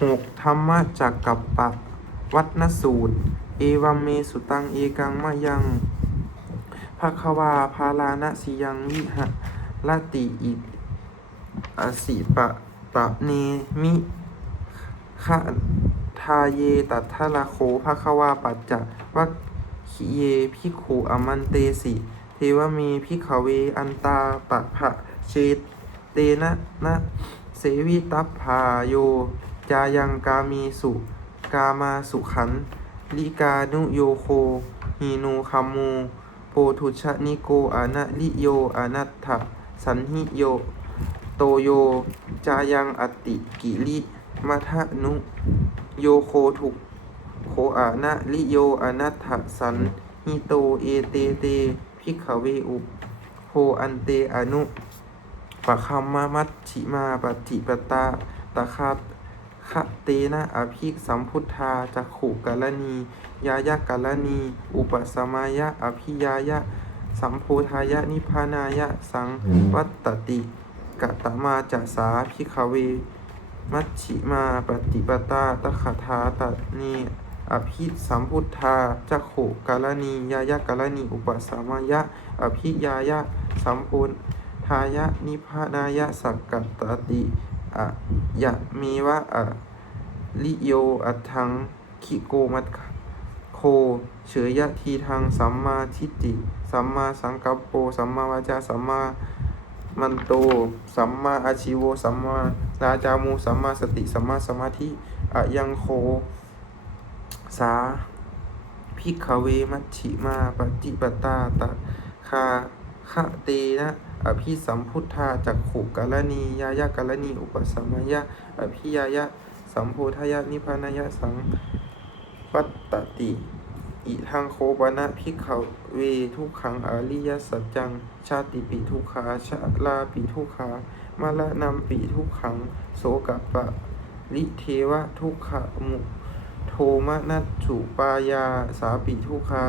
หกธรรมจักกับปะวัตนสูตร เอวัมเมสุตังเอกังมะยังภควาพาลานะสิยังวิหะลติอิอสิปะปะเนมิขะทาเยตัทะละโคภควาปัจจะวัคคิเยพิกขุอมันเตสิเทวเมพิขเวอันตาปะภะเชตเตนะนะเสวิตัพพาโย จายังกามีสุ กามาสุขันลิกานุโยโคฮีนูคัมโมโปทุชนิโกอานะลิโยอานัตถะสันหิโย โตโย จายังอติกิริมัทะนุ โยโคทุกโคอานะลิโยอนัตถะสันหิโตเอเตเตพิกเวอุโพอันเตอนุปะคัมมามัชชิมาปฏิปตาตะคา คเตนะอภิกสัมพุทธาจักขุกาลนียายะกาลนีอุปสมายะอภิยายะ สัมโพธายะนิพานายะ สังวัตติกะตมาจัสสาพิขเว มัชชิมาปฏิปตาตถาทาตนีอภิสัมพุทธาจักขุกาลนียายะกาลนีอุปสมายะ อภิยายะ สัมโพธายะนิพานายะสักกัตตติ อะยะมีวะอะลิโยอัตถังคิโกมัตโค เฉยยะทีทางสัมมาทิฏฐิสัมมาสังกัปโป สัมมาวาจา สัมมามันโต สัมมาอาชิโว สัมมาลาจามู สัมมาสติ สัมมาสมาธิอะยังโค สาพิกเวมัชชิมาปฏิปตาตะคาคะเตนะ อภิสัมพุทธาจักขุกาลนียายะกาลนีอุปสมายะอภิยายะสัมโพธายะนิพานายะสังวัตตติอิทังโคปนะพิกเวทุกขังอริยสัจจัง ชาติปิทุกขาชาลาปิทุกขามาละนำปิทุกขัง โสกปะลิเทวะทุกขมุโทมนัสสุปายาสาปิทุกขา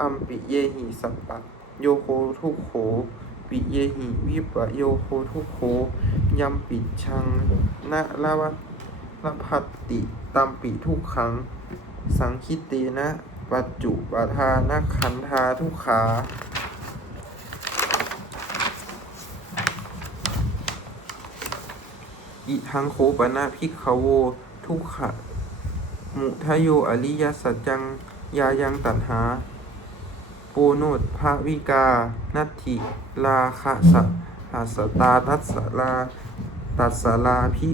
อัมปิเยหิสัปปะโยโคทุกโข ปิเยหิวิปะโยโคทุโขยัมปิชังนะละวะละพัตติตัมปิทุกขัง สังคิเตนะปัจจุปทานะขันธาทุกขาอิทังโคปนะพิกขโว ทุกขะ มุทโยอริยสัจจัง ยายังตัณหา ปูโนดภวิกา นัตถิลาคะสะหัสตาตัสลา ตัสลาพิ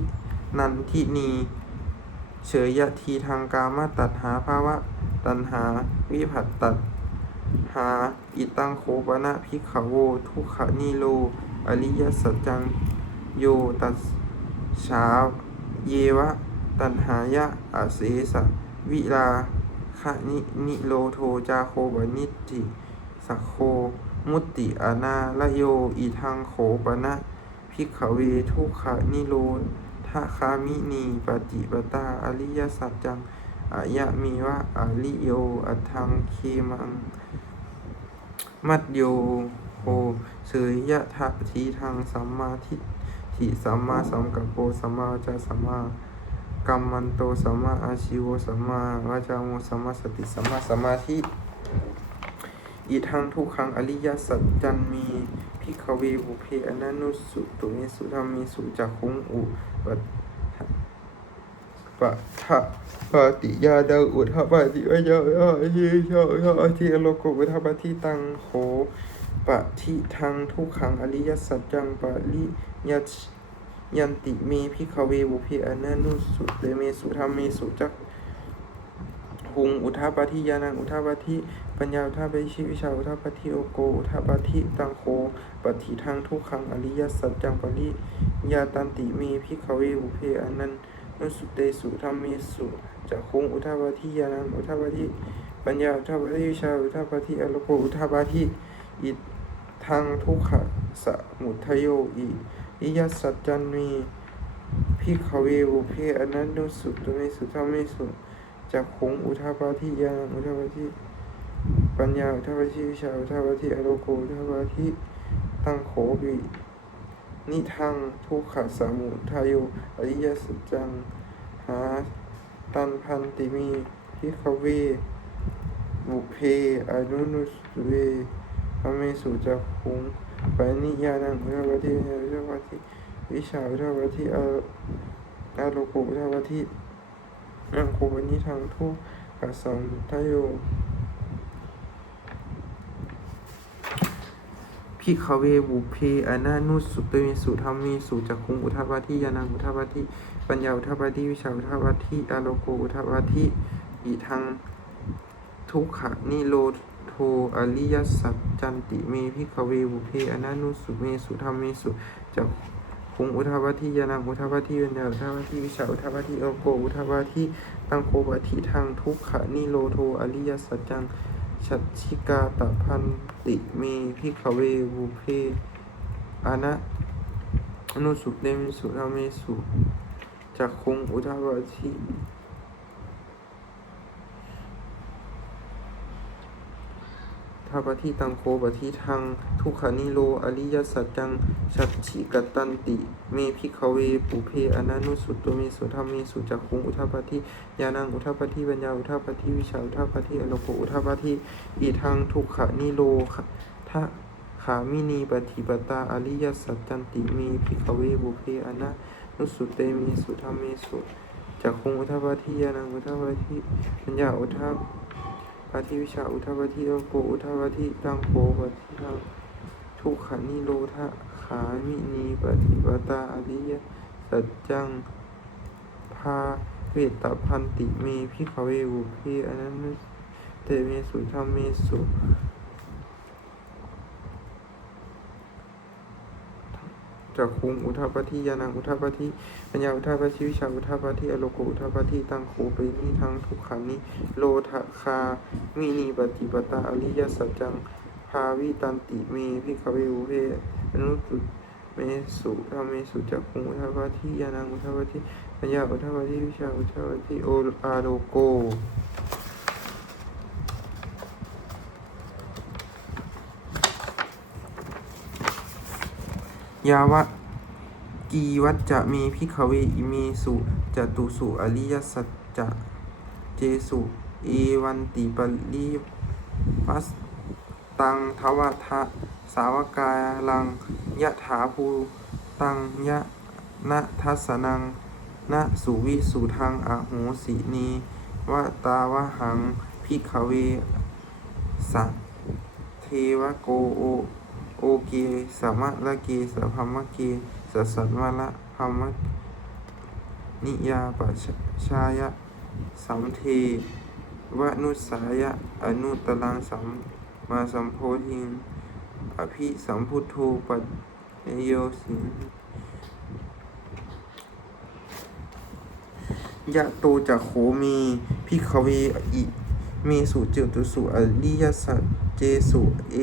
นันทินี เฉยยะทีทางกามตัดหาภาวะ ตัณหาวิผัตตัดหาอิตังโคปนะพิขโว ทุขนิโรอริยสัจจัง โยตัสสาเยวะ ตัณหายะอาเสสะวิลา คะนินิโลโทจาโคบนิติสักโค มุตติอนาลโยอีทังโขปนะพิกขเวทุกขนิโรทะคามินีปฏิปตาอริยสัจจังอายะมีวะอริโยอัตถังเคมัง มัดโยโหเสยยะทะทีทางสัมมาทิฏฐิสัมมาสังกัปโปสัมมาวาจาสัมมา กัมมันโตสัมมาอาชิวสัมมาวาจาโมสัมมาสติสัมมาสมาธิอีทางทุกขังอริยสัจจันมีพิกเวบุเพอนันนุสุตุเมสุธรรมีสุจักขุงอุปัปะทะปฏิยาดาอุทธปฏิวายาทิชายาทิอโลกุอุทธปฏิตังโขปะทิทางทุกขังอริยสัจจังปะริยัช ยันติเมพิกเวบุเพอนันนุสุเตเมสุธรรมีสุจักหุงอุทธปฏิยานังอุทธปฏิปัญญาอุทธปฏิชิวิชาอุทธปฏิโอโกอุทธปฏิตังโคปฏิทางทุกขังอริยสัจจังปริยาตันติเมพิกเวบุเพอนันนุสุเตสุธรรมิสุจักขุงอุทาวาทิยานังอุทาวาทิปัญญาอุทาวาทิวิชาอุทาวาทิอโลโกอุทาวาทิอิทางทุกขะสมุทโยอิ อิยัสสัจจันมีพิขเววุเพอนันนุสุตุเมสุธรรมิสุจักขงอุทาวาทิยานอุทาวาทิปัญญาอุทาวาทิวิชาอุทาวาทิอโลโกอุทาวาทิตังโขบินิทังทุกขสมุทัยโยอริยสัจจังหาตันพันติมีพิคเวบุเพอนุนุสเวพระเมสุจักคุง นิยานังอุทาวทิวิชาวทิวิชาอุทาวทิอาอาโลกอุทาวทิอังโคปนิทังทุกขสังทโยพิคเวบุเพอนานุสุตมิสุธรรมีสุจักคุงอุทาวทิยานังอุทาวทิปัญญาอุทาวทิวิชาอุทาวทิอาโลโกอุทาวทิอีทังทุกขะนิโร โทอริยสัจจันติเมพิขเวบุเพอนันุสุเมสุธรรมเมสุจักคงอุทาวทิยานังอุทาวทิเวนเดอุทาวทิวิชาอุทาวทิโอโกอุทาวทิตังโกปทิทางทุกขะนิโรโทอริยสัจจังชัดชิกาตพันติเมพิขเวบุเพอนะอนุสุเตมิสุธรรมเมสุจักคงอุทาวทิ ทาปทิตังโคปทิทัง ทุกขานิโรอริยสัจจัง ชัดฉิกตันติ เมพิขเว ปุเพอนานุสุตโตเมสุธรรมเมสุจักขุงอุทาปทิยานังอุทาปทิปัญญาอุทาปทิวิชาอุทาปทิอโลโกอุทาปทิอีทังทุกขานิโรทะขามินีปฏิปตา อริยสัจจันติ เมพิขเว ปุเพอนานุสุเตเมสุธรรมเมสุจักขุงอุทาปทิยานังอุทาปทิปัญญาอุทา ปฏิวิชาอุทาวทิโอโกอุทาวทิตังโกปทิทังทุกขานิโรธาขามินีปฏิปตาอริยสัจจังพาเวตตพันติเมพิขเวบุพีอนันนเตเมสุธรรมเมสุ จักคุงอุทาปทิยานังอุทาปทิปัญญาอุทาปทิวิชาอุทาปทิอโลโกอุทาปทิตังโขเปนิทังทุกขานิโลทะคามินีปฏิปตาอริยสัจจังภาวิตันติเมพิขเวอุเพอนุสุเมสุธรรมเมสุจักขุงอุทาวาทิยานังอุทาวาทิปัญญาอุทาวาทิวิชาอุทาวาทิโออาโลโก ยาวะกีวัจจะเมพิขเวอิเมสุจตุสุอริยสัจจะเจสุเอวันติปริวัสตังทวทะสาวกาลังยะถาภูตังยะนะทัสนังนะสุวิสุทังอโหสินีวตาวะหังพิขเวสัเทวโกโอ โอเกสามะละเกสะพัมมะเกสะสัตมะละพมะนิยาปชชายะสัมเทวนุสายะอนุตลังสัมมาสัมโพธิงอภิสัมพุทโธปัจโยสิงยะโตจักโขมีพิขเวอิเมสุเจตุสุอริยสัจเจสุเอ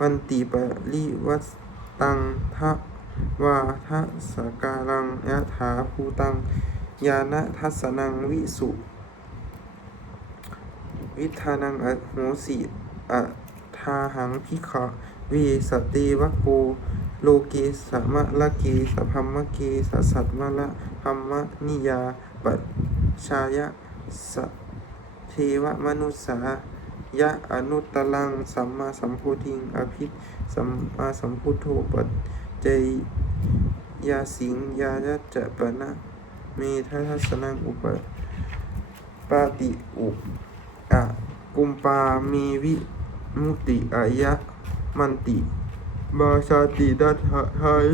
วันติปริวัตังทะวาทะสการังยะถาภูตังญาณทัสนังวิสุ วิธานังอโหสิอะทาหังพิขะเวสเตวะโกโลเกสะมะละเกสะพัมมะเกสสัตมะละพัมมะนิยาปัชายะสเทวมนุสา ยะอนุตตลัง สัมมาสัมโพธิง อภิสัมมาสัมพุทโธปัจเจยยาสิงยายะจะปะนะเมทัสสนังอุปปาติอุอะกุมปามีวิมุติอายะมันติบาชาติดัตหะไทย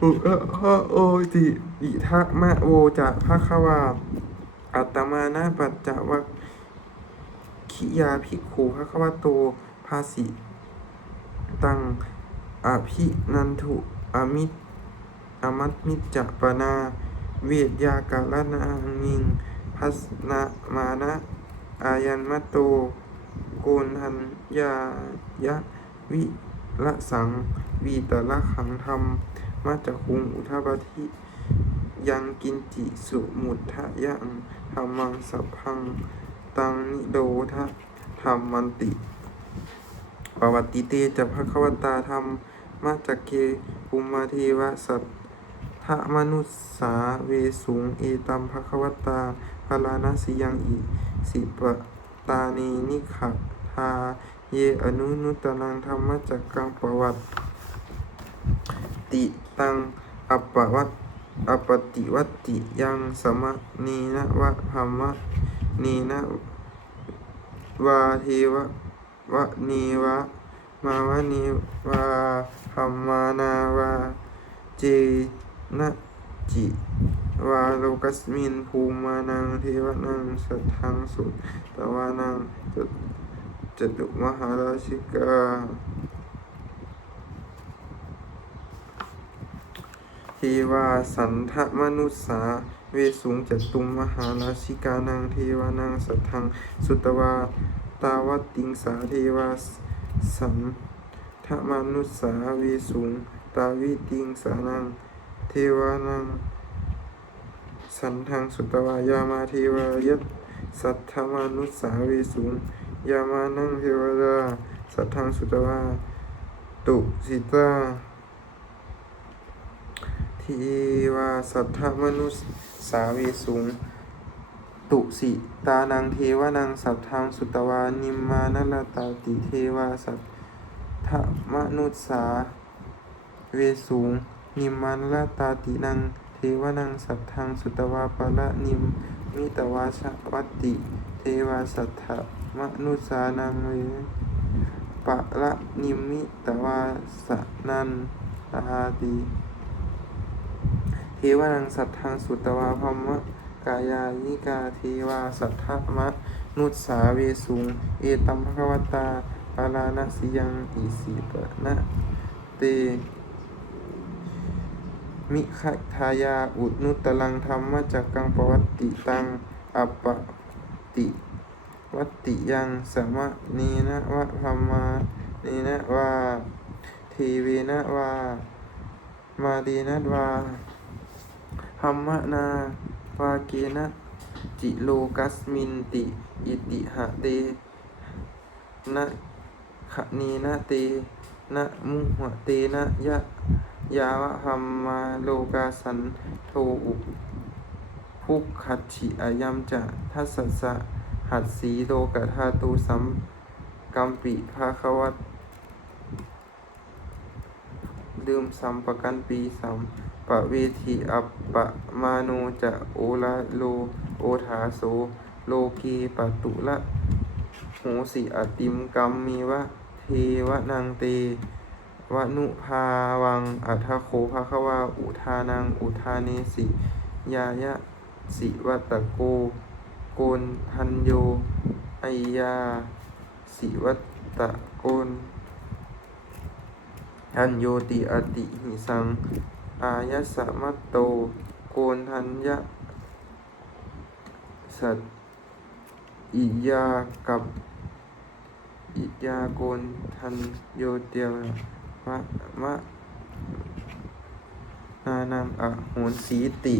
อุอะฮะโอติอิทะมะโวจะภะคะวาอัตตมานะปัจจวัค คิยาภิกขุภะควะโตภาสิตังอภินันทุอมิตอมัตมิจจปนา เวทยากาลนามิงพัสนามานะอายันมะโตโกนทันยายะวิละสัง วีตละขังธรรมมาจากคุงอุทาทิยังกินจิสุมุททะยังธรรมังสัพพัง ตังนิโดทะธรรมมันติปวัตติเตจะภควตาธรรมมาจากเกภูมาเทวสัตทะมนุสสาเวสุงเอตัมภควตาพลานาสิยังอิสิปตานีนิขะทาเยอนุนุตนังธรรมจักกังปวัตติตังอปปวัตอปติวัตติยังสมะนีนะวะธรรมะ นีนะวาเทวะวะนีวะ มาวะนีวาธรรมานาวาเจนะจิวาโลกัสมินภูมานังเทวนังสัทธังสุตตวานังจตุจตุมหาราชิกาเทวาสันทมนุสสา เวสุงจตุมมหาราชิกานังเทวานังสัทธัง สุตวาตาวัติงสาเทวาสันทมนุสสาเวสุงตาวิติงสานัง เทวานัง สันทังสุตวายามาเทวายตสัทธมนุสสาเวสุงยามานังเทวดาสัทธังสุตวาตุสิตา ทีวาสัทธมนุสสาเวสุง ตุสิตานังเทวานังสัทธังสุตวานิมานลตาติเทวาสัทธมนุสสาเวสุง นิมานลตาตินังเทวานังสัทธังสุตวาปะละนิมมิตวาชวัตติเทวาสัทธมนุสสานังเวปะละนิมมิตวาสนันตาติ เทวานังสัทธังสุตวาพมะกายายิกาเทวาสัทธมะนุสสาเวสุง เอตัมภควตาปาลานสิยังอิสิปะนะเต มิขทายาอุดนุตตลังธรรมจักกังปวัตติตังอัปปติวัตติยังสมะนีนะวะพมานีนะวาทีเวนะวา มาดีนัดวา ธรรมนาวาเกนะจิโลกัสมินติ อิติหะเตนะขะนีนะเตนะมุหะเตนะยะยาวะหัมมาโลกาสันโทอุภุขัดฉิอายัมจะทัสสะสะหัดสีโลกธาตุสัมกัมปิภาควัต ดืมสัมปกันปีสัมปะเวทีอัปปะมาโนจะโอละโลโอทาโสโลกีปตุละโหสิอติมกัมมีวะเทวนังเตวนุภาวังอัทโคภะควาอุทานังอุทาเนสิยายะสิวัตโกโกนทันโยไอยาสิวัตโกน ทันโยติอติหิสัง อายสสมัตโต โกนทัญญะ สัตอิยากับอิยาโกนทันโยเตียวมะมะนานังอะโหนสีติ